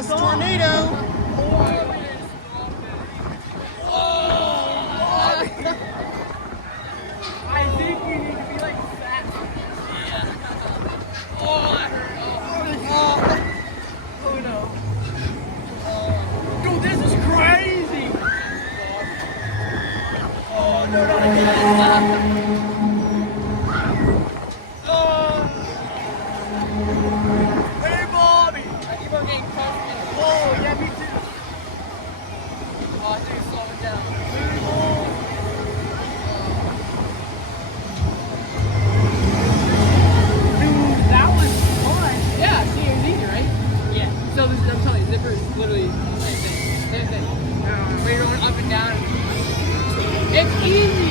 HUSS tornado. I think we need to be like fat. Yeah. Oh, that hurt. Oh no. Dude, this is crazy. Oh no, not again. Hey, Bobby. I keep on getting crushed. Oh, yeah, me too. Oh, I think it's slowing down. Dude, that was fun. Yeah, see, it was easy, right? Yeah. So this is, I'm telling you, zipper is literally the same thing. Same thing. But you're going up and down. It's easy.